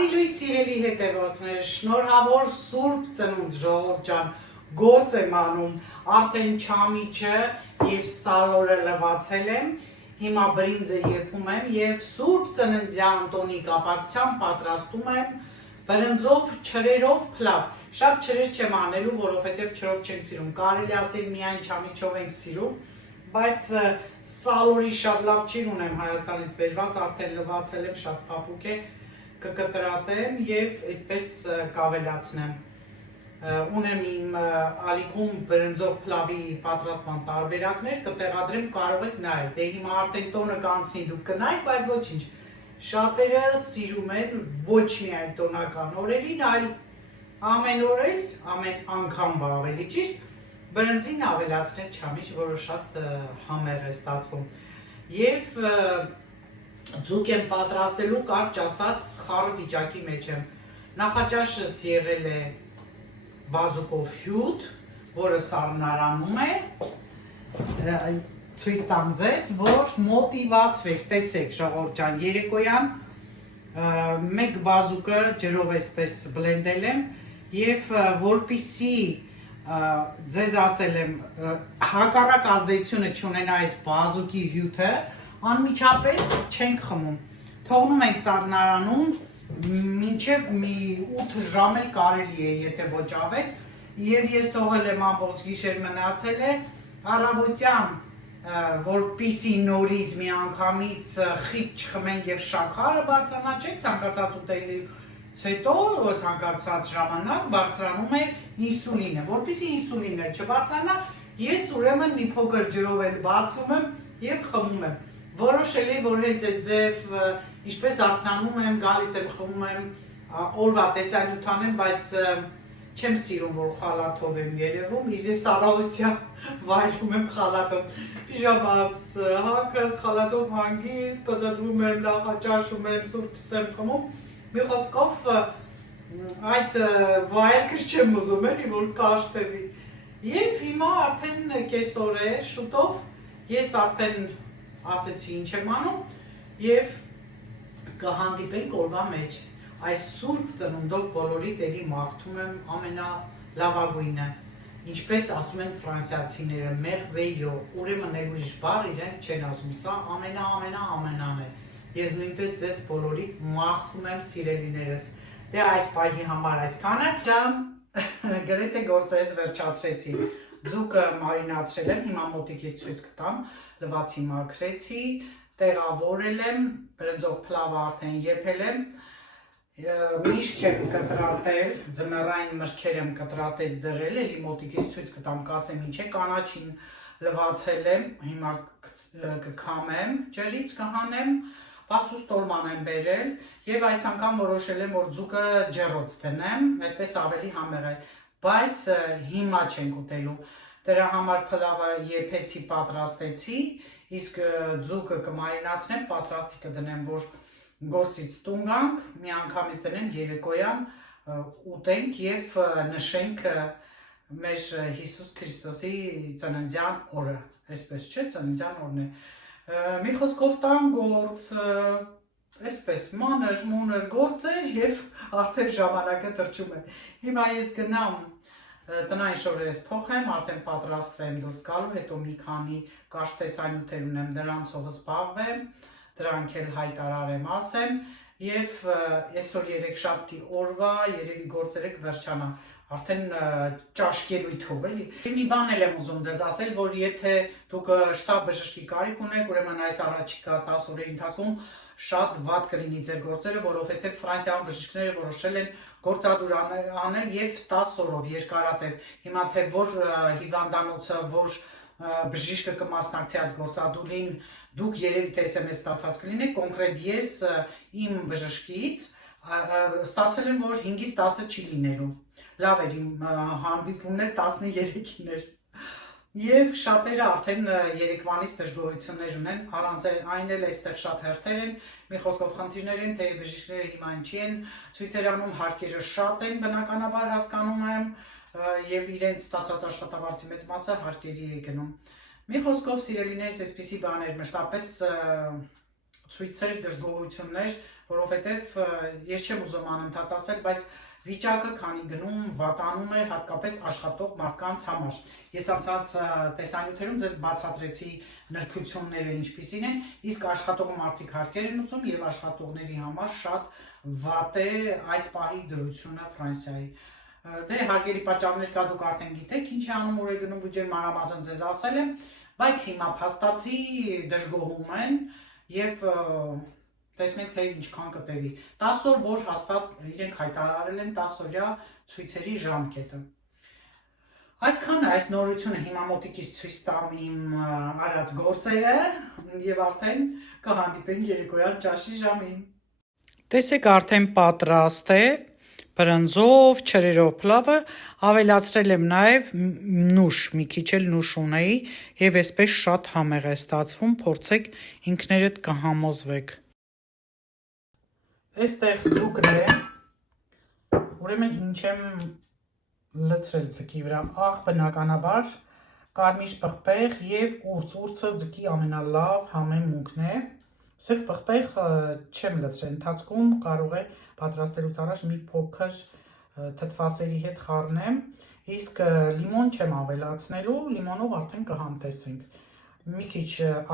Բարի լույս սիրելի հետևորդներ, շնորհավոր Սուրբ Ծնունդ ժողովուրդ ջան, գործ եմ անում, արդեն չամիչը եւ սալորը լվացել եմ, հիմա բրինձը եփում եմ եւ Սուրբ Ծննդյան տոնի կապակցությամբ պատրաստում եմ բրնձով չրերով փլավ։ Շատ չրեր չեմ անելու, որովհետեւ չրով չեմ սիրում։ Կարելի ասել միայն չամիչով ենք սիրում, բայց սալորի շատ լավ ճիր ունեմ Հայաստանից բերված, արդեն լվացել եմ, շատ փափուկ է, կկտրատեմ եւ այդպես կավելացնեմ։ Ունեմ իմ ալիքում բրնձով փլավի պատրաստման տարբերակներ, կտեղադրեմ, կարող եք նայել։ Դե հիմա արդեն տոնը կանցնի, դուք կնայեք, բայց ոչինչ։ Շատերը սիրում են ոչ միայն տոնական օրերին, այլ ամեն օր էլ, ամեն անգամ ավելի ճիշտ, բրնձին ավելացնել չամիչ, որը շատ համեղ է ստացվում։ Եվ ձուկ եմ պատրաստելու, կարճ ասած, խառը վիճակի մեջ եմ։ Նախաճաշս եղել է բազուկով հյութ, որը սառնարանում է, ցույց տամ ձեզ, որ մոտիվացվեք, տեսեք ժողովուրդ ջան, երեկոյան մեկ բազուկը ջրով էսպես բլենդել եմ եւ որպիսի ձեզ ասել եմ հակառակ ազդեցությունը չունենա այս բազուկի հյութը, անմիջապես չենք խմում, թողնում ենք սառնարանում մինչև մի 8 ժամ էլ կարելի է, եթե ոչ ավել, եւ ես թողել եմ ամբողջ գիշեր մնացել է, առավոտյան որպիսի նորից մի անգամից խիտ չխմենք եւ շաքարը բարձրանա, չեք ցանկացած ուտելիքից հետո ցանկացած ժամանակ բարձրանում է ինսուլինը, որպիսի ինսուլինը չբարձրանա, ես ուրեմն մի փոքր ջրով էլ բացում եմ եւ խմում եմ։ Որոշել եմ, որ հենց այդ ձև ինչպես արթնանում եմ, գալիս եմ, խմում եմ, օրվա տեսանյութ եմ, բայց չեմ սիրում, որ խալաթով եմ երևում, ես առավոտյան վայելում եմ խալաթով, պիժամաս հագս, խալաթով հանգիստ, պտտվում եմ, նախաճաշում եմ, սուրճս եմ խմում, մի խոսքով այդ վայելքս չեմ ուզում էլի, որ կաշտվի։ Եվ հիմա արդեն կեսօր է, շուտով ես արդեն ասեցի ինչ եմ անում եւ կհանդիպենք օրվա մեջ։ Այս Սուրբ Ծնունդով բոլորի տերի մաղթում եմ ամենալավագույնը, ինչպես ասում են ֆրանսիացիները, merveilleux, ուրեմն էլ ուրիշ բառ իրենք չեն ասում, սա ամենան է։ Ես նույնպես ձեզ բոլորի մաղթում եմ սիրելիներս։ Դե այս պահի համար այսքանը, ջան, գրեթե գործերս վերջացրեցի։ Ձուկը մարինացրել եմ, հիմա մոտիկից ցույց կտամ, լվացի մաքրեցի, տեղավորել եմ, բրնձով փլավը արդեն եփել եմ, միշք եմ կտրատել, ձմեռային մրգեր եմ կտրատել դրել, էլի մոտիկից ցույց կտամ, կասեմ ինչ է, կանաչին լվացել եմ, հիմա կքամեմ, ջրից կհանեմ, պասուս տոլման եմ բերել եւ այս անգամ որոշել եմ, որ ձուկը ջեռոց դնեմ, այդպես ավելի համեղ է, բայց հիմա չենք ուտելու, դրա համար փլավը եփեցի, պատրաստեցի, իսկ ձուկը կմարինացնեմ, պատրաստի կդնեմ, որ գործից տուն գանք, մի անգամից դնեմ երեկոյան ուտենք եւ նշենք մեր Հիսուս Քրիստոսի ծննդյան օրը, այսպես չէ, ծննդյան օրն է։ Մի խոսքով տան գործ, այսպես մանր գործեր եւ արդեն ժամանակը թրջում է։ Հիմա ես գնամ տնային շորերս փոխեմ, արդեն պատրաստվեմ դուրս գալու, հետո մի քանի կարճ տեսանյութեր ունեմ, դրանցով զբաղվեմ, դրանք էլ հայտարարեմ, ասեմ եւ այսօր երեքշաբթի օրվա երևի գործերը կվերջանա, արդեն ճաշկելույթով էլի։ Մի բան էլ եմ ուզում ձեզ ասել, որ եթե դուք շտապ բժշկի կարիք ունեք, ուրեմն այս առաջիկա 10 օրերի ընթացքում շատ վատ կլինի ձեր գործերը, որովհետև ֆրանսիական բժիշկները որոշել են գործադուր անել եւ 10 օրով երկարատև։ Հիմա թե որ հիվանդանոցը, որ բժիշկը կմասնակցի այդ գործադուլին, դուք երևի թե SMS ստացած կլինեք, կոնկրետ ես իմ բժշկից ստացել եմ, որ 5-ից 10-ը չի լինելու։ Լավ էր, իմ հանդիպումներ 13-ին էր։ Եվ շատերը արդեն երեկվանից դժգոհություններ ունեն, առանց այն էլ այստեղ շատ հերթեր են, մի խոսքով խնդիրներ են, թե բժիշկները հիմա ինչի են ցույցեր անում, հարկերը շատ են, բնականաբար հասկանում եմ, եւ իրենց ստացած աշխատավարձի մեծ մասը հարկերի է գնում։ Մի խոսքով սիրելիներս, այսպիսի բաներ մշտապես ցույցեր, դժգոհություններ, որովհետև ես չեմ ուզում անընդհատ ասել, բայց վիճակը քանի գնում վատանում է հատկապես աշխատող մարդկանց համար։ Ես անցած տեսանյութերում ձեզ բացատրեցի նրբությունները ինչպիսին են, իսկ աշխատող մարդիկ հարկեր են ուծում եւ աշխատողների համար շատ վատ է այս պահի դրությունը Ֆրանսիայի։ Դե հարգելի պատճառներ կա, դուք արդեն գիտեք ինչ է անում օրեգնում բյուջեն, մանրամասն ձեզ ասել եմ, բայց հիմա փաստացի դժգոհում են եւ տեսնենք թե ինչքան կտևի։ 10 օր որ հաստատ իրենք հայտարարել են 10 օրյա ցույցերի ժամկետը։ Այսքանը այս նորությունը հիմա մոտիկից ցույց տամ իմ արած գործերը եւ արդեն կհանդիպենք երեկոյան ճաշի ժամին։ Տեսեք արդեն պատրաստ է բրնձով, չրերով փլավը, ավելացրել եմ նաև նուշ, մի քիչ էլ նուշ ունեի եւ այսպես շատ համեղ է ստացվում, փորձեք ինքներդ կհամոզվեք։ Այստեղ ձուկն է, ուրեմն ինչ եմ լցրել ձկի վրա, աղ բնականաբար, կարմիր պղպեղ եւ ուրցը ձկի ամենալավ համեմունքն է։ Սև պղպեղ չեմ լցրել, ընթացքում կարող է պատրաստելուց առաջ մի փոքր թթվասերի հետ խառնեմ, իսկ լիմոն չեմ ավելացնելու, լիմոնով արդեն կհամտեսենք։ Մի քիչ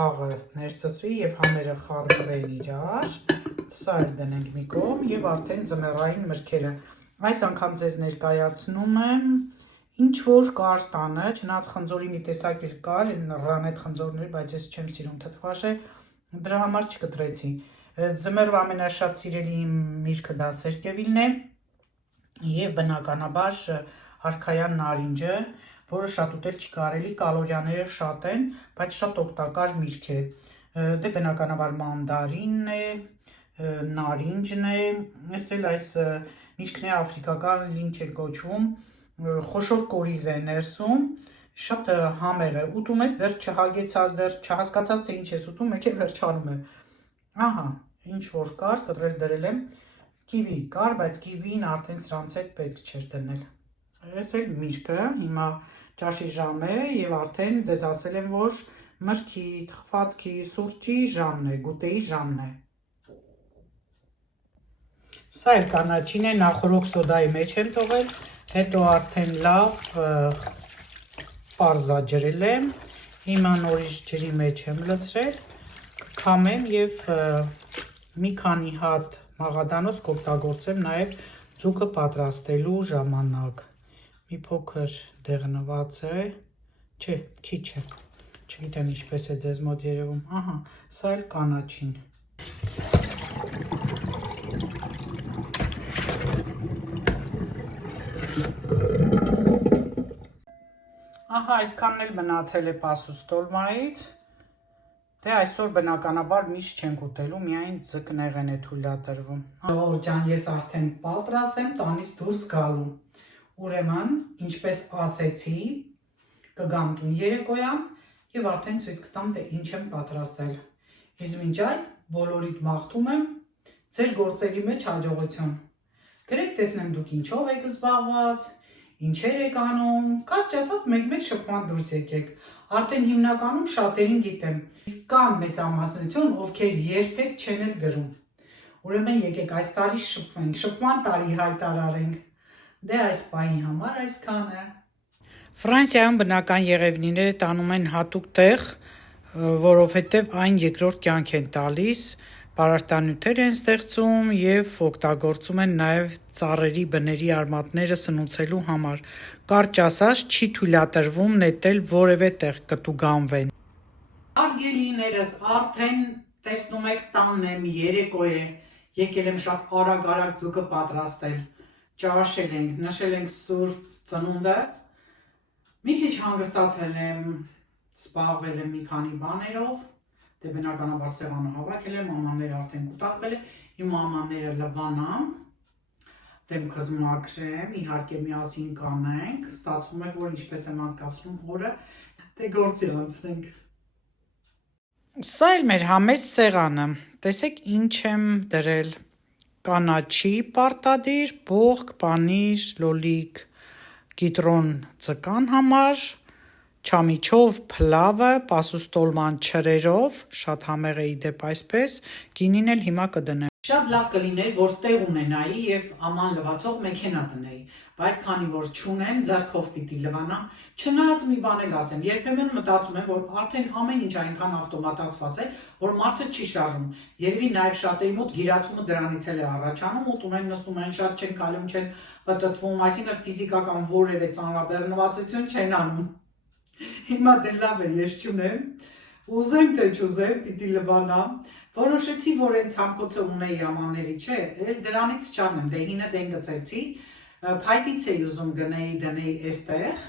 աղը ներծծվի եւ համերը խառնվեն իրար, սա էլ դնենք մի կողմ եւ արդեն ձմեռային մրգերը։ Այս անգամ ձեզ ներկայացնում եմ ինչ որ կար տանը, չնայած խնձորի մի տեսակ էլ կար, ռանետ խնձորներ, բայց ես չեմ սիրում թթվաշե, դրա համար չկտրեցի։ Ձմեռվա ամենաշատ սիրելի միրգը դա սերկևիլն է եւ բնականաբար արքայան նարինջը, որը շատ ուտել չի կարելի, կալորիաները շատ են, բայց շատ օգտակար միրգ է։ Դե բնականաբար մանդարինն է, նարինջն է, այս միրգները աֆրիկական լինչ է կոչվում, խոշոր կորիզ է ներսում, շատ համեղ է, ուտում ես դեռ չհագեցած, դեռ չհասկացած թե ինչ ես ուտում, մեկ էլ վերջանում է։ Ահա, ինչ որ կար, կտրել դրել եմ, կիվի կար, բայց կիվին արդեն սրանց հետ պետք չէր դնել։ Այս էլ միրգը, հիմա ճաշի ժամ է եւ արդեն ձեզ ասել եմ, որ մրգի, խվածքի, սուրճի ժամն է, գուտեի ժամն է։ Սա էլ կանաչին է, նախորոք սոդայի մեջ եմ թողել, հետո արդեն լավ պարզաջրել եմ, հիմա նորից ջրի մեջ եմ լցրել, կքամեմ եւ մի քանի հատ մաղադանոց կօգտագործեմ նաեւ ձուկը պատրաստելու ժամանակ։ Մի փոքր դեղնված է, չէ, քիչ է, չգիտեմ ինչպես է ձեզ մոտ երևում, ահա, սա էլ կանաչին։ Ահա, այսքանն էլ մնացել է պասուստոլմայից, դե այսօր բնականաբար միշտ չենք ուտելու, միայն ձկնեղեն է թույլատրվում։ Ժողովուրդ ջան, ես արդեն պատրաստ եմ տանից դուրս գալու։ Ուրեմն, ինչպես ասեցի, կգամ տուն երեկոյան եւ արդեն ցույց կտամ, թե ինչ եմ պատրաստել։ Իսկ մինչ այդ բոլորիդ մաղթում եմ ձեր գործերի մեջ հաջողություն։ Գրեք տեսնեմ դուք ինչով եք զբաղված, ինչեր եք անում, կարճ ասած մեկ-մեկ շփման դուրս եկեք։ Արդեն հիմնականում շատերին գիտեմ, իսկ կան մեծամասնություն, ովքեր երբեք չեն էլ գրում։ Ուրեմն եկեք այս տարի շփվենք, շփման տարի հայտարարենք։ Դե այս պահի համար այսքանը։ Ֆրանսիայում բնական եղևնիները տանում են հատուկ տեղ, որովհետև այն երկրորդ կյանք են տալիս, պարարտանյութեր են ստեղծում եւ օգտագործում են նաեւ ծառերի բների արմատները սնուցելու համար։ Կարճ ասած, չի թույլատրվում նետել որևէ տեղ կտուգանվեն։ Արգելիներս արդեն տեսնում եք տանն եմ, երեկո է, եկել եմ շատ արագ ձուկը պատրաստել։ Ճաշել ենք, նշել ենք սուրբ ծնունդը։ Մի քիչ հանգստացել եմ, զբաղվել եմ մի քանի բաներով, դե բնականաբար սեղանը հավաքել եմ, մամանները արդեն կուտակվել է, իմ մամանները լվանամ, դեմքս մաքրեմ, իհարկե միասին կանենք, ստացվում է, որ ինչպես եմ անցկացնում օրը, դե գործի անցնենք։ Սա էլ մեր համեստ սեղանը, տեսեք ինչ եմ դրել, կանաչի պարտադիր, բողկ, պանիր, լոլիկ, կիտրոն ձկան համար, չամիչով փլավը, պասուստոլման չրերով, շատ համեղ է իդեպ այսպես, գինին էլ հիմա կդնեմ։ Շատ լավ կլիներ, որ տեղ ունենայի եւ աման լվացող մեքենա տնեի, բայց քանի որ չունեմ, ձեռքով պիտի լվանամ, չնայած մի բան էլ ասեմ, երբեմն մտածում եմ, որ արդեն ամեն ինչ այնքան ավտոմատացված է, որ մարդը չի շարժում։ Երևի նաեւ շատերի մոտ գիրացումը դրանից էլ է առաջանում, ուտում են, նստում են, շատ չեն քայլում, չեն պտտվում, այսինքն ֆիզիկական որևէ ծանրաբեռնվածություն չեն անում։ Հիմա դե լավ է, ես չունեմ, ուզեմ թե չուզեմ, պիտի լվանամ, որոշեցի, որ այն ցանկոցը ունեի ամանների, չէ, էլ դրանից չառնեմ, դե հինը դեն գցեցի, փայտից էի ուզում գնեի դնեի այստեղ,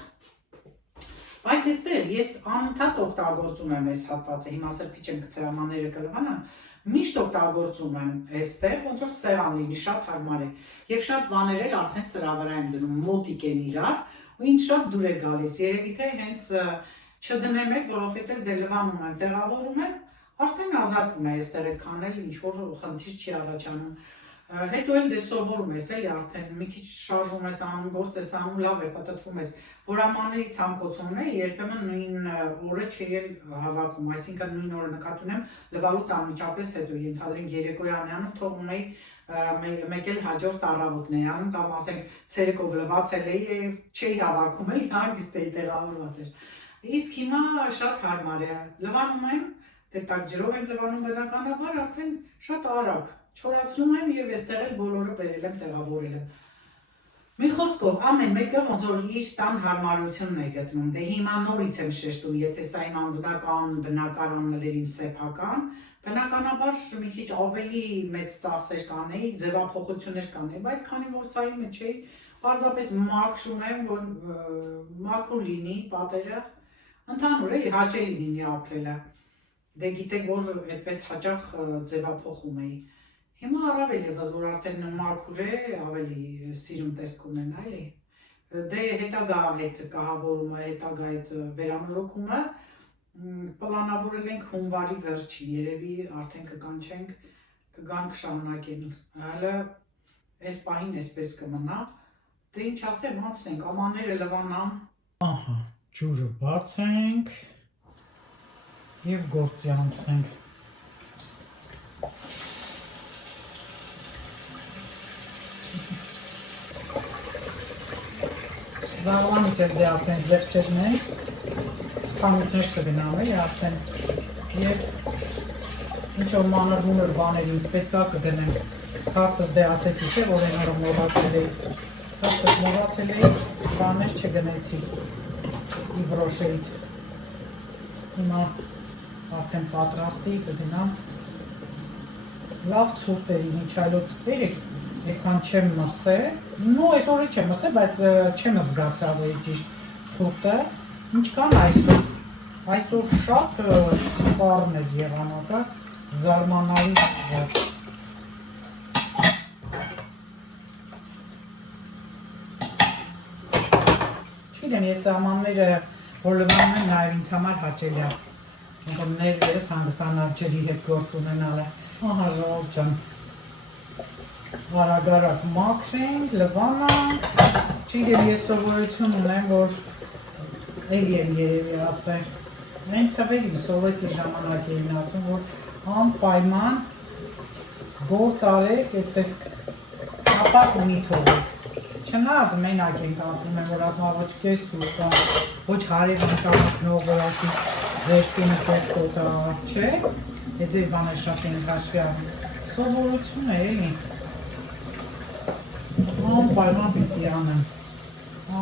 բայց այստեղ ես անընդհատ օգտագործում եմ այս հատվածը, հիմա սրբիչ եմ գցել ամանները կլվանամ, միշտ օգտագործում եմ այստեղ, ոնց որ սեղան լինի, շատ հարմար է, եւ շատ բաներ էլ արդեն սրա վրա եմ դնում, մոտիկ են իրար, ու ինձ շատ դուր է գալիս, երևի թե հենց չդնեմ էլ, որովհետեւ դե լվանում եմ, տեղավորում եմ, արդեն ազատվում է այստեղ այդքան էլ ինչ-որ խնդիր չի առաջանում, հետո էլ դե սովորում ես էլի արդեն մի քիչ շարժում ես անում, գործ ես անում, լավ է, պտտվում ես, որ ամանների ցանկոց ունեի, երբեմն նույն օրը չի էլ հավաքում, այսինքն նույն օրը նկատի ունեմ, լվալուց անմիջապես հետո ենթադրենք երեկոյան անում, թող ունեի մեկ էլ հաջորդ առավոտն էի անում, կամ ասենք ցերեկով լվացել էի, չէի հավաքում էլի, հանգիստ էի տեղավորված էր, իսկ հիմա շատ հարմար է, լվանում եմ, դե տակ ջրով ենք լվանում բնականաբար, արդեն շատ արագ, չորացնում եմ եւ այստեղ էլ բոլորը բերել եմ, տեղավորել եմ։ Մի խոսքով, ամեն մեկը ոնց որ իր տան հարմարությունն է գտնում, դե հիմա նորից եմ շեշտում, եթե սա իմ անձնական բնակարանն էր իմ սեփական, բնականաբար մի քիչ ավելի մեծ ծախսեր կանեի, ձևափոխություններ կանեի, բայց քանի որ սա իմը չէի, պարզապես մաքրում եմ, որ մաքուր լինի պատերը, ընդհանուր էլի հաճելի լինի ապրելը։ Դե գիտեք, որ այդպես հաճախ ձևափոխում էի։ Հիմա առավել ևս, որ արդեն մաքուր է, ավելի սիրում տեսք ունենա, էլի։ Դե հետագա այդ կահավորումը, հետագա այդ վերանորոգումը պլանավորել ենք հունվարի վերջին, երևի արդեն կկանչենք, կգանք շարունակեն, հələ այս պահին այսպես կմնա, դե ինչ ասեմ, անցնենք, ամանները լվանամ, ահա, ջուրը բացենք և գործի անցնենք։ Զարմանից էլ դե արդեն զեղչերն են, խանութներ կգնամ էի արդեն և ինչ-որ մանր-մունր բաներ ինձ պետքա կգնեմ, քարտս դե ասեցի չէ, որ են օրը մոռացել էի, քարտս մոռացել էի, բաներ չգնեցի իվրոշերից, հիմա արդեն պատրաստի կգնամ, լավ ցուրտ էր ինչ այլոց վերեք, այդքան չեմ մսել, նո այսօր չեմ մսել, բայց չեմ զգացավ այդ ճիշտ ցուրտը, ինչ կան այսօր շատ սառն էր եղանակը, զարմանալի չգիտեմ, ես ամանները, որ լվանում եմ, նաև ինձ համար հաճելի է, ներվերս հանգստանալ ջրի հետ գործ ունենալը, ահա ժողով ջան, արագ մաքրենք, լվանանք, չգիտեմ, ես սովորություն ունեմ, որ էլի եմ երևի ասել, մենք թվերի սովետի ժամանակ էին ասում, որ անպայման գործ արեք, այդպես կապած մի թողեք, չնայած մենակ ենք ապրում եմ, որ ասում ոչ կես սուրտա, ոչ հարև նկարակնող, որ ասի ձեր կինը պետք կոտա, չէ, այդ ձեր բաներ շատ են հաշվի առնում, սովորություն է էլի, անպայման պիտի անեմ,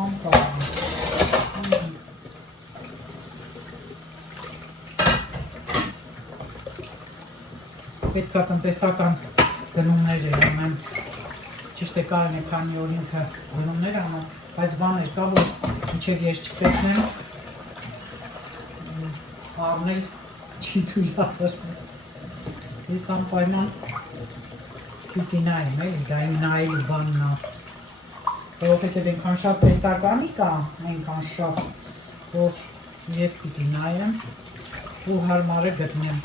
անպայման, պետք է տնտեսական գնումներ եմ ունեմ, ճիշտ է կարեն է քանի օր ինքը գնումներ անեմ, բայց բաներ կա, որ մինչև ես չտեսնեմ, առնել չի թույլ ատաշում, ես անպայման պիտի նայեմ, դա իմ նայելի բանն է, որովհետև այնքան շատ տեսականի կա, այնքան շատ, որ ես պիտի նայեմ ու հարմարը գտնեմ։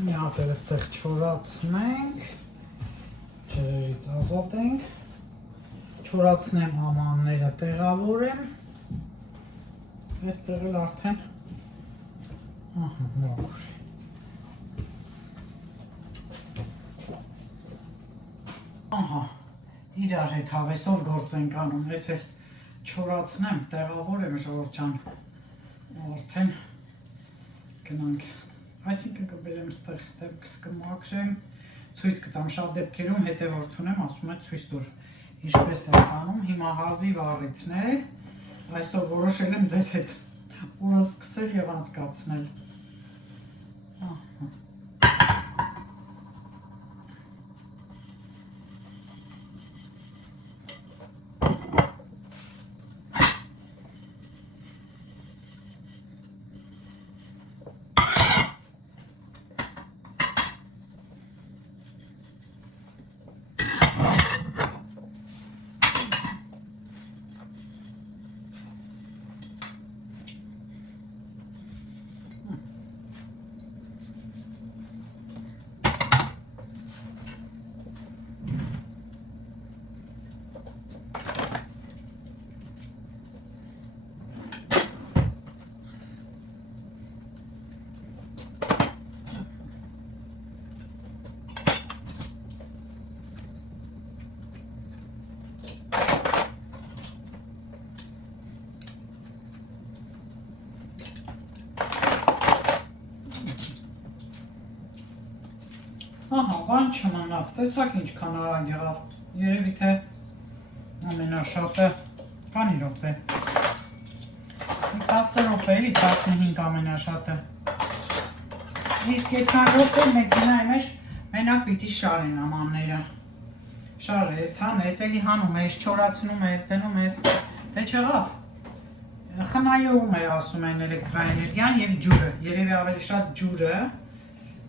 Մի հատ էլ այստեղ չորացնենք, ջրերից ազատենք, չորացնեմ ամանները տեղավորեմ, այստեղ էլ արդեն մաքուր է։ Ահա, իրար հետ հավեսով գործ ենք անում, ես էլ չորացնեմ, տեղավորեմ ժողովուրդ ջան, արդեն գնանք, այսինքն կբերեմ ստեղ դեպքս կմաքրեմ, ցույց կտամ շատ դեպքերում հետևորդ ունեմ, ասում է ցույց տուր ինչպես է անում, հիմա հազիվ առիթներ, այսօր որոշել եմ ձեզ հետ օրը սկսել և անցկացնել։ Ահա, բան չմնաց, տեսակ ինչքան արագ եղավ, երևի թե ամենաշատը, քանի րոպե, 10 րոպե էլի 15 ամենաշատը, իսկ այդքան րոպե մեքենայի մեջ մենակ պիտի շարեն ամանները, շար ես, հան ես, էլի հանում ես, չորացնում ես, դնում ես, թե չեղավ, խնայողում է ասում են էլեկտրաէներգիան և ջուրը, երևի ավելի շատ ջուրը,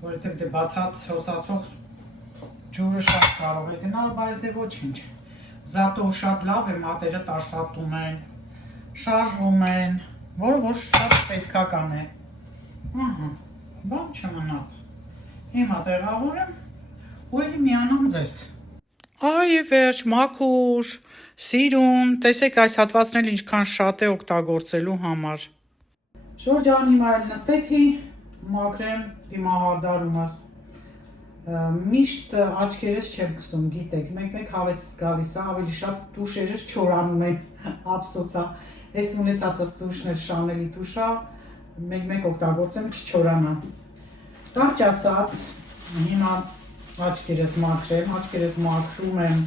որովհետև դե բացած հոսացող ջուրը շատ կարող է գնալ, բայց դե ոչինչ, զատո շատ լավ է, մատերը աշխատում են, շարժվում են, որ շատ պետքական է, բան չմնաց, հիմա տեղավորեմ ու էլի միանամ ձեզ։ Այ վերջ, մաքուր, սիրուն, տեսեք այս հատվածն էլ ինչքան շատ է օգտագործելու համար։ Շուրջան հիմա էլ նստեցի, մաքրեմ դիմահարդարումս, միշտ աչքերս չեմ կսում, գիտեք, մեկ հավեսս գալիս է, ավելի շատ տուշերս չորանում են, ափսոսա, ես ունեցածս տուշն էլ շանելի տուշա, մեկ օգտագործեմ չչորանա։ Կարճ ասած, հիմա աչքերս մաքրեմ, աչքերս մաքրում եմ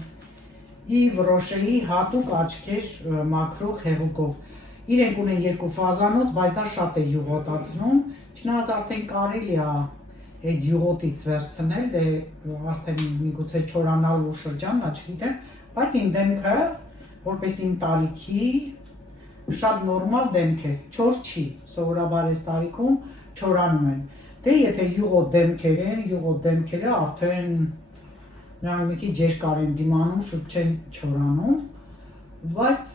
Իվրոշեի հատուկ աչքեր մաքրող հեղուկով։ Իրենք ունեն երկու ֆազանոց, բայց դա շատ է յուղոտացնում, չնայած արդեն կարելի է այդ յուղոտից վերցնել, դե արդեն միգուցե չորանալու շրջան, չգիտեմ, բայց իմ դեմքը, որպես իմ տարիքի, շատ նորմալ դեմք է, չոր չի, սովորաբար այս տարիքում չորանում են։ Դե եթե յուղոտ դեմքեր են, յուղոտ դեմքերը արդեն նրանք մի քիչ երկար են դիմանում, շուտ չեն չորանում, բայց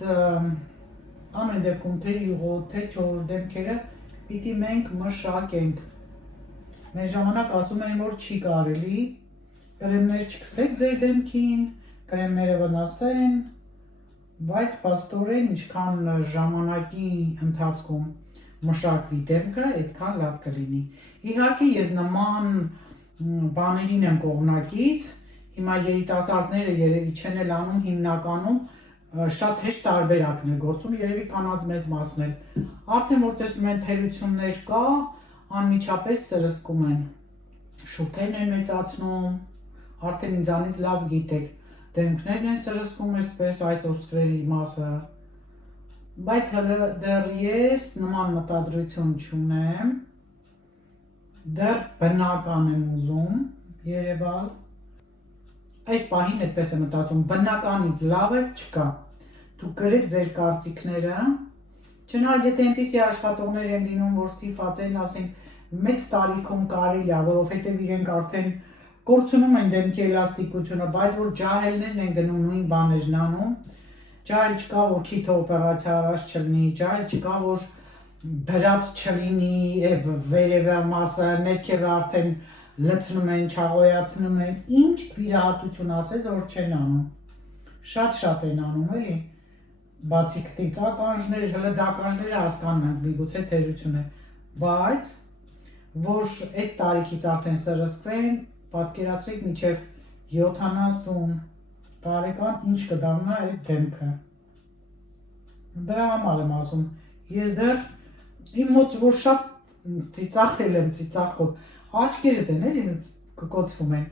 ամեն դեպքում թե յուղոտ, թե չոր դեմքերը պիտի մենք մշակենք։ Մեր ժամանակ ասում են, որ չի կարելի, կրեմներ չքսեք ձեր դեմքին, կրեմները վնասեն, բայց պաստորեն ինչքան ժամանակի ընթացքում մշակվի դեմքը, այդքան լավ կլինի։ Իհարկե ես նման բաներին եմ կողմնակից, հիմա երիտասարդները երևի չեն էլ անում հիմնականում շատ հեշտ տարբերակն է գործում, երևի կանանց մեծ մասն էլ։ Արդեն որ տեսնում են թերություններ կա, անմիջապես սրսկում են, շուրթերն են մեծացնում, արդեն ինձանից լավ գիտեք, դեմքներն են սրսկում այսպես այդ ոսկրերի մասը, բայց դեռ ես նման մտադրություն չունեմ, դեռ բնական եմ ուզում երևալ, այս պահին այդպես եմ մտածում, բնականից լավը չկա, դուք գրեք ձեր կարծիքները, չնայած եթե այնպիսի աշխատողներ են լինում, որ ստիպված են, ասենք, մեծ տարիքում կարելի է, որովհետև իրենք արդեն կորցնում են դեմքի էլաստիկությունը, բայց որ ջահելներն են գնում նույն բաներն անում, ջահել չկա, որ քիթը օպերացիա առաջ չլինի, ջահել չկա, որ դրած չլինի, վերևը մասը, ներքևը արդեն լցնում են, չաղոյացնում են, ինչ վիրահատություն ասես, որ չեն անում։ Շատ են անում, էլի։ Բացի քթիցականներ, հլդականները հասկանում ենք, միգուցե թերություն է, բայց որ այդ տարիքից արդեն սրսկվեն, պատկերացրեք մինչև 70 տարեկան ինչ կդառնա այդ դեմքը։ Դրա համար եմ ասում, ես դեռ իմ մոտ որ շատ ծիծաղել եմ ծիծաղով, աչքերս են էլի կկոծվում են,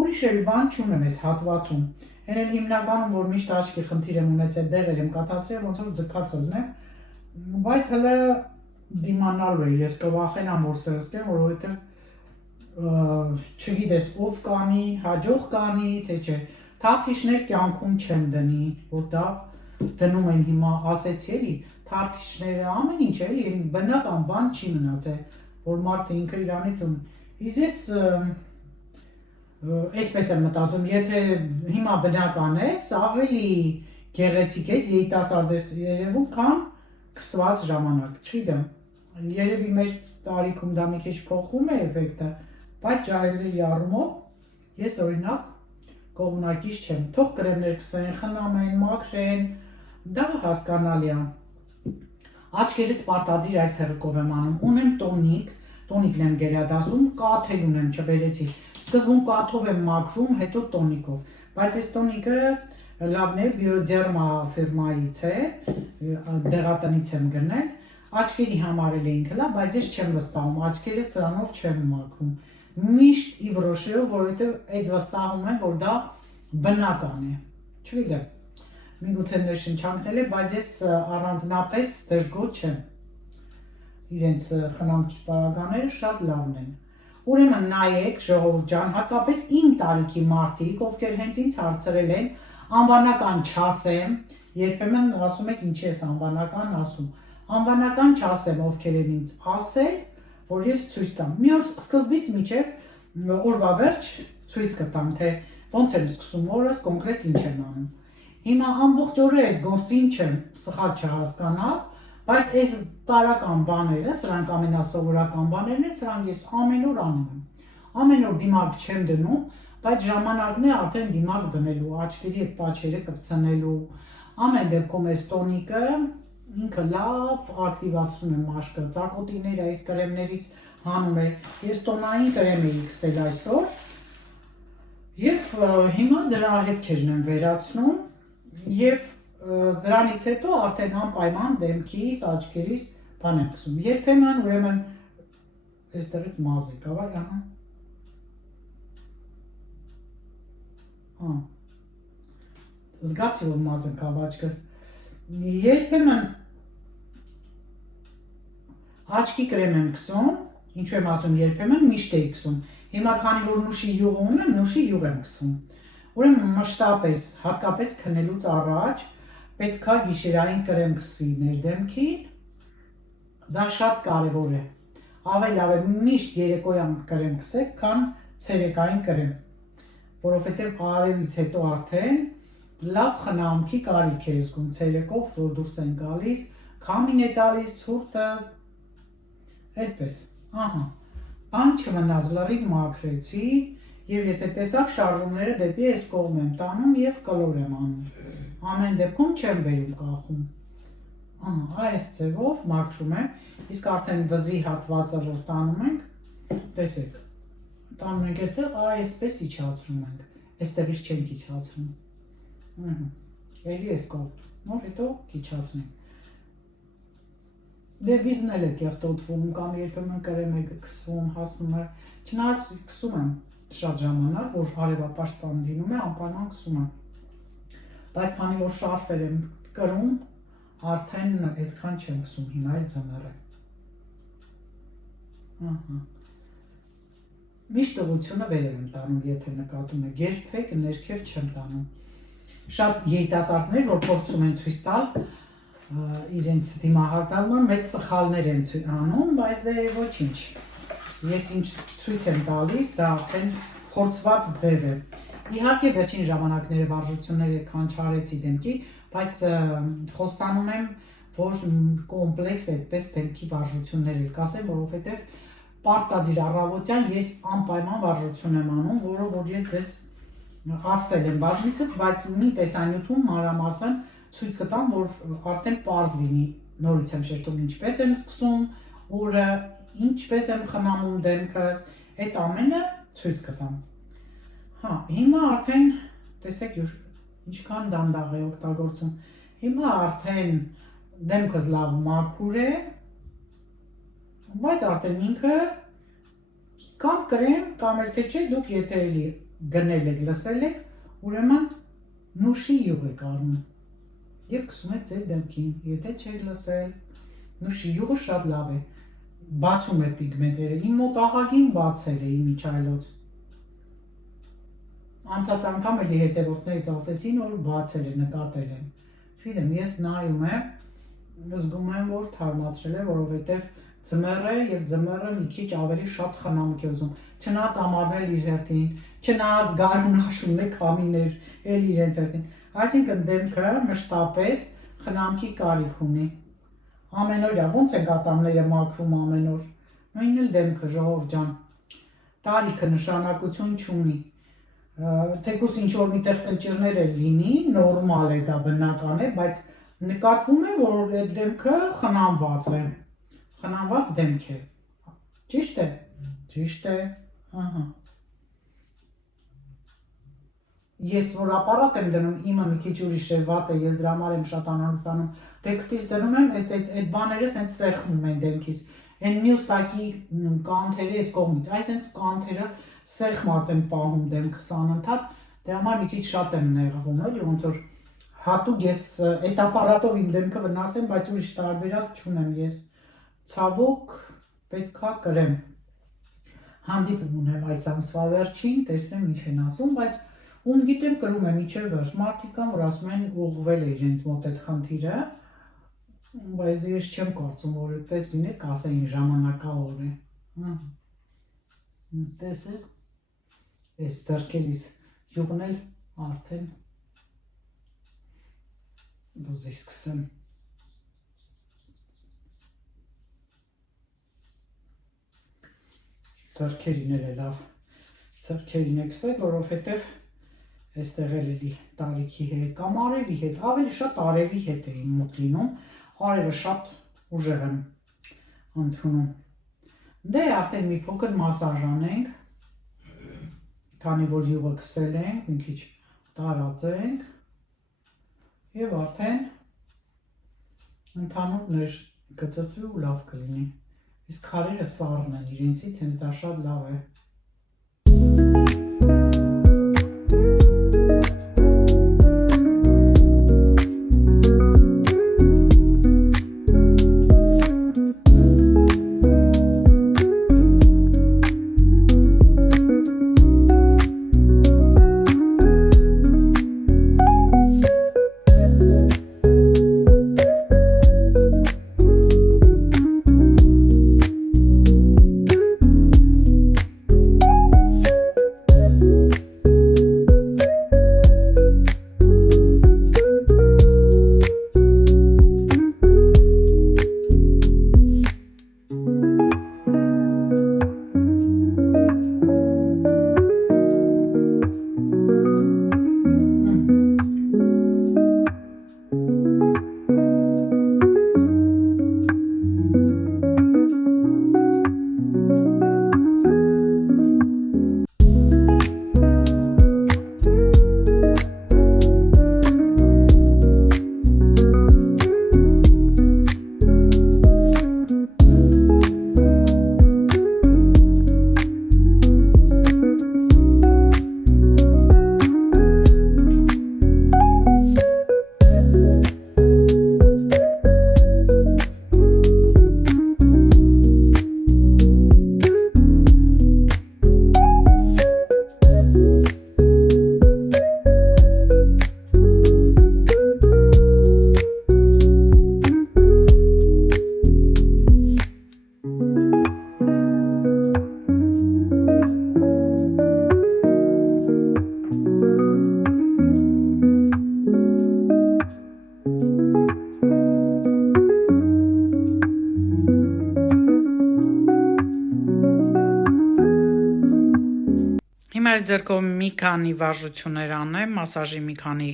ուրիշ էլ բան չունեմ այս հատվածում, են էլ հիմնականում, որ միշտ աչքի խնդիր եմ ունեցել, դեղեր եմ կաթացրել, ոնց որ ձգած ելնեմ, բայց հլը դիմանալու է, ես կվախենամ, որ սրսկեմ, որովհետև չգիտես ով կանի, հաջող կանի, թե չէ, թավթիչներ կյանքում չեմ դնի, որ դա դնում են հիմա ասեցի էլի, թավթիչները ամեն ինչ էլի, բնական բան չի մնացել, որ մարդը ինքը իրանից ունի, իսկ ես այսպես եմ մտածում, եթե հիմա բնական ես, ավելի գեղեցիկ ես, երիտասարդ ես երևում, քան կսված ժամանակ, չգիտեմ, երևի մեր տարիքում դա մի քիչ փոխում է էֆեկտը, բայց ջահելների առումով ես օրինակ կողմնակից չեմ, թող կրեմներ կսեն, խնամեն, մաքրեն, դա հասկանալի է, աչքերս պարտադիր այս հեռքով եմ անում, ունեմ տոնիկն եմ գերադասում, կաթել ունեմ չբերեցի, սկզբում կաթով եմ մաքրում, հետո տոնիկով, բայց այս տոնիկը լավն է, Bioderma ֆիրմայից է, դեղատնից եմ գնել, աչքերի համար էլ էինք լավ, բայց ես չեմ վստահում, աչքերս սրանով չեմ մաքրում, միշտ ի վրոշեով, որովհետև այդ վստահում եմ, որ դա բնական է, չգիտեմ, միգուցե ներշնչանքնել է, բայց ես առանձնապես դժգոհ չեմ, իրենց խնամքի պարագաները շատ լավն են, ուրեմն նայեք ժողովուրդ ջան, հատկապես իմ տարիքի մարդիկ, ովքեր հենց ինձ հարցրել են, անվանական չասեմ, երբեմն ասում եք ինչի ես անվանական ասում, անվանական չասեմ, ովքեր են ինձ ասել, որ ես ցույց տամ, մի օր սկզբից մինչև օրվա վերջ ցույց կտամ, թե ոնց եմ սկսում օրս, կոնկրետ ինչ եմ անում, հիմա ամբողջ օրը այս գործին չեմ, սխալ չհասկանալ, բայց այս տարական բաները, սրանք ամենասովորական բաներն են, սրանք ես ամեն օր անում եմ, ամեն օր դիմակ չեմ դնում, բայց ժամանակն է արդեն դիմակ դնելու, աչքերի այդ պաչերը կպցնելու, ամեն դեպքում այս տոնիկը ինքը լավ ակտիվացնում է մաշկը, ծակոտիները այս կրեմներից հանում է, ես տոնային կրեմ էի քսել այսօր և հիմա դրա հետքերն եմ վերացնում և դրանից հետո արդեն անպայման դեմքիս, աչքերիս բան եմ քսում, երբեմն ուրեմն այստեղից մազ է կավայ, զգացի որ մազ եմ կավ աչքս, երբեմն աչքի կրեմ եմ քսում, ինչու եմ ասում երբեմն միշտ էի քսում, հիմա քանի որ նուշի յուղ ունեմ, նուշի յուղ եմ քսում, ուրեմն մշտապես, հատկապես քնելուց առաջ, պետք է գիշերային կրեմ քսվի մեր դեմքին, դա շատ կարևոր է, ավելի լավ է միշտ երեկոյան կրեմ քսեք, քան ցերեկային կրեմ, որովհետև արևից հետո արդեն լավ խնամքի կարիք է զգում ցերեկով, որ դուրս են գալիս, քամին է տալիս, ցուրտը, այդպես, ահա, բան չմնաց, լրիվ մաքրեցի, և եթե տեսակ շարժումները դեպի այս կողմ եմ տանում և կլոր եմ անում, ամեն դեպքում չեմ բերում կախում, այս ձևով մաքրում եմ, իսկ արդեն վզի հատվածը որ տանում ենք, տեսեք, տանում ենք այստեղ, այսպես իջացնում ենք, այստեղից չենք իջացնում, էլի այս կողմ, նոր հետո իջացնենք, դե վիզն էլ է կեղտոտվում, կամ երբեմն կրեմ է քսվում, հասնում է, չնայած քսում եմ շատ ժամանակ, որ արևապաշտպան դինում է, անպայման քսում եմ, բայց քանի որ շարֆեր եմ կրում, արդեն այդքան չեմ քսում, հիմա էլ ձմեռ է, միշտ ուղղությունը վերև եմ տանում, եթե նկատում եք, երբեք ներքև չեմ տանում, շատ երիտասարդներ, որ փորձում են ցույց տալ, իրենց դիմահարդարման մեծ սխալներ են անում, բայց դե ոչինչ, ես ինչ ցույց եմ տալիս, դա արդեն փորձված ձև է, իհարկե վերջին ժամանակները վարժությունները կանչարեցի դեմքի, բայց խոստանում եմ, որ կոմպլեքս այդպես դեմքի վարժություններ էլ կասեմ, որովհետև պարտադիր առավոտյան ես անպայման վարժություն եմ անում, որը որ ես ձեզ ասել եմ բազմիցս, բայց մի տեսանյութում մանրամասն ցույց կտամ, որ արդեն պարզ լինի, նորից եմ շեշտում, ինչպես եմ սկսում օրը, ինչպես եմ խնամում դեմքս, այդ ամենը ցույց կտամ։ Հա, հիմա արդեն տեսեք ինչքան դանդաղ է օգտագործում։ Հիմա արդեն դեմքս լավ մաքուր է, բայց արդեն ինքը կամ կրեմ, կամ էլ թե չէ, դուք եթե էլի գնել եք, լսել եք, ուրեմն նուշի յուղ եք անում և կսում եք ձեր դեմքին, եթե չեք լսել, նուշի յուղը շատ լավ է, բացում է պիգմենտները, իմ մոտ ահագին բացել է իմ միջայլոց, անցած անգամ էլի հետևորդներից ասեցին, որ բացել է, նկատել են, չգիտեմ, ես նայում եմ, զգում եմ, որ թարմացրել է, որովհետև ձմեռ է և ձմեռը մի քիչ ավելի շատ խնամք է ուզում, չնայած ամառն էլ իր հերթին, չնայած գարուն աշունն է քամիներ, էլ իրենց հերթին, այսինքն դեմքը մշտապես խնամքի կարիք ունի, ամենօրյա, ոնց են ատամները մաքրում ամեն օր, նույնն էլ դեմքը, ժողովուրդ ջան, տարիքը նշանակություն չունի, թեկուզ ինչ-որ միտեղ կնճիռներ էլ լինի, նորմալ է դա բնական է, բայց նկատվում է, որ այդ դեմքը խնամված է, խնամված դեմք է, ճիշտ է, ճիշտ է, ահա, ես որ ապարատ եմ դնում, իմը մի քիչ ուրիշ է, վատ է, ես դրա համար եմ շատ անհանգստանում, դեկտից դնում եմ, այդ բաները սենց սեղմում են դեմքից, այն մյուս տակի կանթերը ես կողմից, այս հենց կանթերը սեղմած են պահում դեմքս անընդհատ, դրա համար մի քիչ շատ եմ նեղվում, էլի ոնց որ հատուկ ես այդ ապարատով իմ դեմքը վնասեմ, բայց ուրիշ տարբերակ չունեմ ես, ցավոք պետքա կրեմ, հանդիպում ունեմ այս ամսվա վերջին, տեսնեմ ինչ են ասում, բայց ում գիտեմ կրում եմ իջև վերջ, մարդիկ կան, որ ասում են ուղղվել է իրենց մոտ այդ խնդիրը, բայց ես չեմ կարծում, որ այդպես լինի, կասեին ժամանակավոր է, տեսեք, այս ձեռքերիս յուղն էլ արդեն բզի սկսեմ, ձեռքերին էլ է լավ, ձեռքերին է կսել, որովհետև այստեղ էլ էլի տարիքի հետ կամ արևի հետ, ավելի շատ արևի հետ է իմ մոտ լինում, արևը շատ ուժեղ եմ ընդունում, դե արդեն մի փոքր մասաժ անենք, քանի որ յուղը կսել ենք, մի քիչ տարածենք և արդեն ընդհանուր կծծվի ու լավ կլինի, իսկ քարերը սառն են իրենցից, հենց դա շատ լավ է Հիմա էլ ձեռքով մի քանի վարժություններ անեմ, մասաժի մի քանի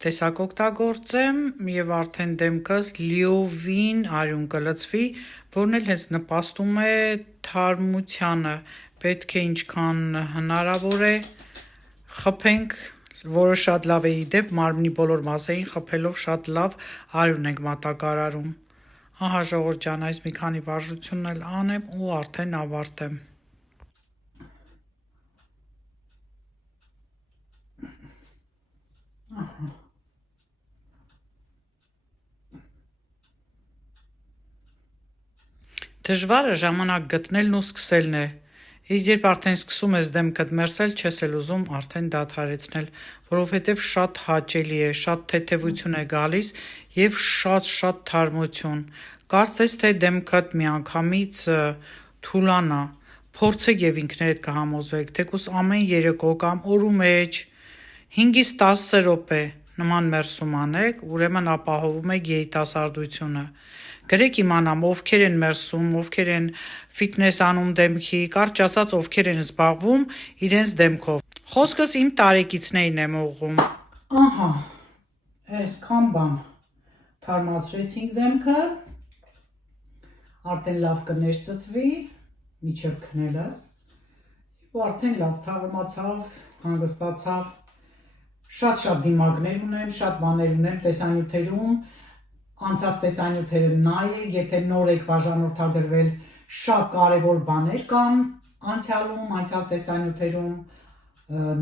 տեսակ օգտագործեմ եւ արդեն դեմքս լիովին արյուն կլցվի, որն էլ հենց նպաստում է թարմությանը։ Պետք է ինչքան հնարավոր է խփենք, որը շատ լավ է իդեպ մարմնի բոլոր մասերին խփելով շատ լավ արյուն ենք մատակարարում։ Ահա ժողովուրդ ջան, այս մի քանի վարժությունն էլ անեմ ու արդեն ավարտեմ։ Դժվարը ժամանակ գտնելն ու սկսելն է։ Իսկ երբ արդեն սկսում ես դեմքդ մերսել, չես էլ ուզում արդեն դադարեցնել, որովհետև շատ հաճելի է, շատ թեթևություն է գալիս եւ շատ թարմություն։ Կարծես թե դեմքդ միանգամից թուլանա։ Փորձեք եւ ինքներդ կհամոզվեք, թեկուզ ամեն երեկո կամ օրու մեջ 5-ից 10 րոպե նման մերսում անեք, ուրեմն ապահովում եք երիտասարդությունը։ Գրեք իմանամ ովքեր են մերսում, ովքեր են ֆիթնես անում դեմքի, կարճ ասած ովքեր են զբաղվում իրենց դեմքով։ Խոսքս իմ տարեկիցներին եմ ուղղում։ Ահա, այսքան բան թարմացրեցինք դեմքը, արդեն լավ կներծծվի, միջև քնելս, ու արդեն լավ թարմացավ, հանգստացավ, շատ դիմակներ ունեմ, շատ բաներ ունեմ տեսանյութերում, անցած տեսանյութերը նայեք, եթե նոր եք բաժանորդագրվել, շատ կարևոր բաներ կան անցյալ տեսանյութերում,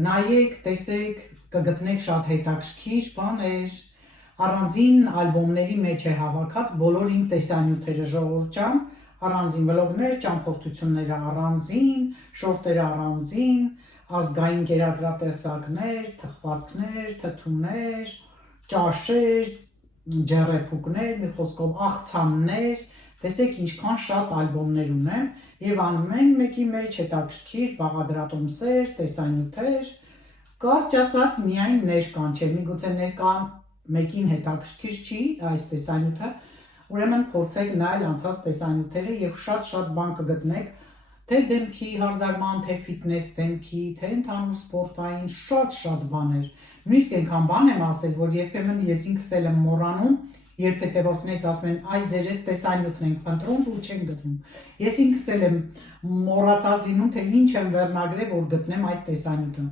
նայեք, տեսեք, կգտնեք շատ հետաքրքիր բաներ, առանձին ալբոմների մեջ է հավաքած բոլոր իմ տեսանյութերը, ժողովուրդ ջան, առանձին վլոգներ, ճամփորդությունները առանձին, շորտերը առանձին, ազգային կերակրատեսակներ, թխվածքներ, թթուներ, ճաշեր, ջեռեփուկներ, մի խոսքով աղցաններ, տեսեք ինչքան շատ ալբոմներ ունեմ եւ ամեն մեկի մեջ հետաքրքիր բաղադրատոմսեր, տեսանյութեր, կարճ ասած միայն ներկանչել, միգուցե ներկան մեկին հետաքրքիր չի այս տեսանյութը, ուրեմն փորձեք նայել անցած տեսանյութերը եւ շատ բան կգտնեք, թե դեմքի հարդարման, թե ֆիթնես դեմքի, թե ընդհանուր սպորտային, շատ բաներ։ Նույնիսկ այնքան բան եմ ասել, որ երբեմն ես ինքս էլ եմ մոռանում, երբ հետևորդներից ասում են, այ ձեր այս տեսանյութն ենք փնտրում ու չենք գտնում։ Ես ինքս էլ եմ մոռացած լինում, թե ինչ եմ վերնագրել, որ գտնեմ այդ տեսանյութը։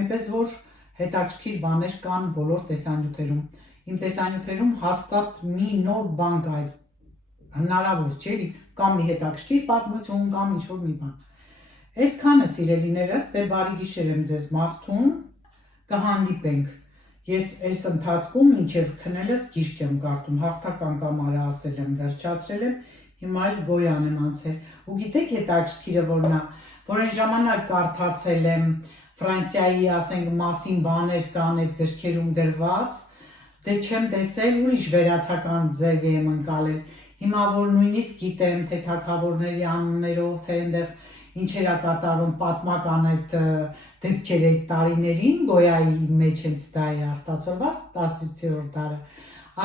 Այնպես որ հետաքրքիր բաներ կան բոլոր տեսանյութերում։ Իմ տեսանյութերում հաստատ մի նոր բան կա, հնարավոր չէ, կամ մի հետաքրքիր պատմություն, կամ ինչ-որ մի բան։ Այսքանը սիրելիներս, դե բարի գիշեր եմ ձեզ մաղթում, կհանդիպենք։ Ես այս ընթացքում մինչև քնելս գիրք եմ կարդում, հաղթական կամարը ասել եմ, վերջացրել եմ, հիմա էլ Գոյան եմ անցել։ Ու գիտեք հետաքրքիրը որն է, որ այն ժամանակ կարդացել եմ Ֆրանսիայի, ասենք, մասին բաներ կան այդ գրքերում գրված, դե չեմ տեսել, ուրիշ վերացական ձև եմ ընկալել։ Հիմա որ նույնիսկ գիտեմ, թե թագավորների անուններով, թե այնտեղ ինչեր է կատարում պատմական այդ դեպքեր այդ տարիներին, Գոյայի մեջ հենց դա է արտացոլված 18-րդ դարը,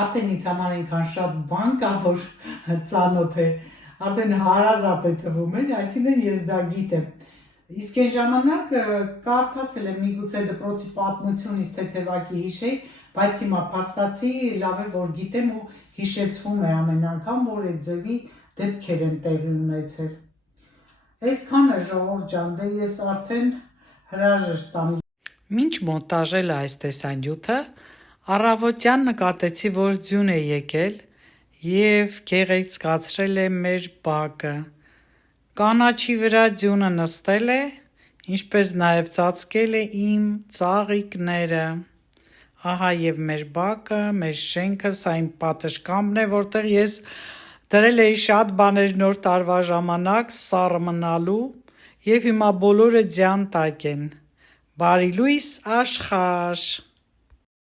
արդեն ինձ համար այնքան շատ բան կա, որ ծանոթ է, արդեն հարազատ է թվում է, այսինքն ես դա գիտեմ։ Իսկ այն ժամանակ կարդացել եմ միգուցե դպրոցի պատմությունից թեթևակի հիշեի, բայց հիմա փաստացի լավ է որ գիտեմ ու հիշեցվում է ամեն անգամ, որ այդ ձևի դեպքեր են տեղի ունեցել։ Այսքանը ժողովուրդ ջան, դե ես արդեն հրաժեշտ տամ։ Մինչ մոնտաժել այս տեսանյութը, առավոտյան նկատեցի, որ ձյուն է եկել եւ գեղեցկացրել է մեր բակը։ Կանաչի վրա ձյունը նստել է, ինչպես նաեւ ծածկել է իմ ծաղիկները։ Ահա եւ մեր բակը, մեր շենքը, սա իմ պատշգամբն է, որտեղ ես դրել էի շատ բաներ նոր տարվա ժամանակ սառը մնալու եւ հիմա բոլորը ձյան տակ են։ Բարի լույս աշխարհ։